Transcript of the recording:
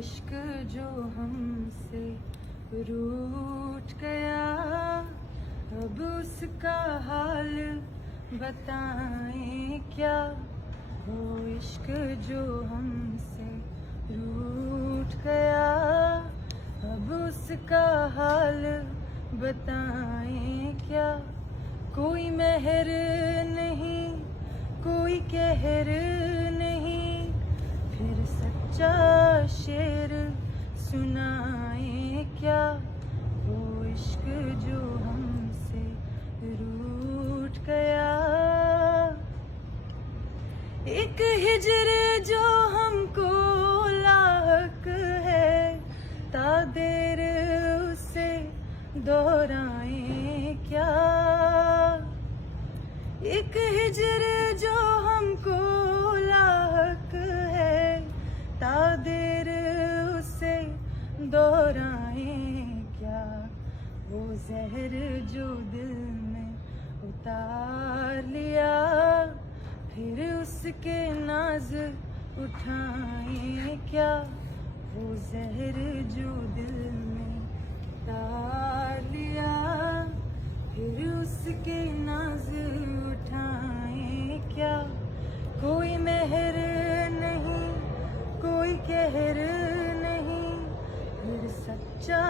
इश्क जो हमसे रूठ गया, अब उसका हाल बताएं क्या। वो इश्क जो हमसे रूठ गया, अब उसका हाल बताएं क्या। कोई मेहर नहीं, कोई कहर नहीं, फिर सच्चा शेर सुनाए क्या। वो इश्क जो हमसे रूठ गया, एक हिजर जो हमको लाहक है, तादेर उसे दोहराए क्या। एक हिजर जो हमको लाहक है, तादेर उसे दोहराए क्या। वो जहर जो दिल में उतार लिया, फिर उसके नाज उठाए क्या। वो जहर जो दिल में उतार लिया, फिर उसके नाज उठाए क्या। कोई मेहर नहीं, कोई कहर नहीं, फिर सच्चा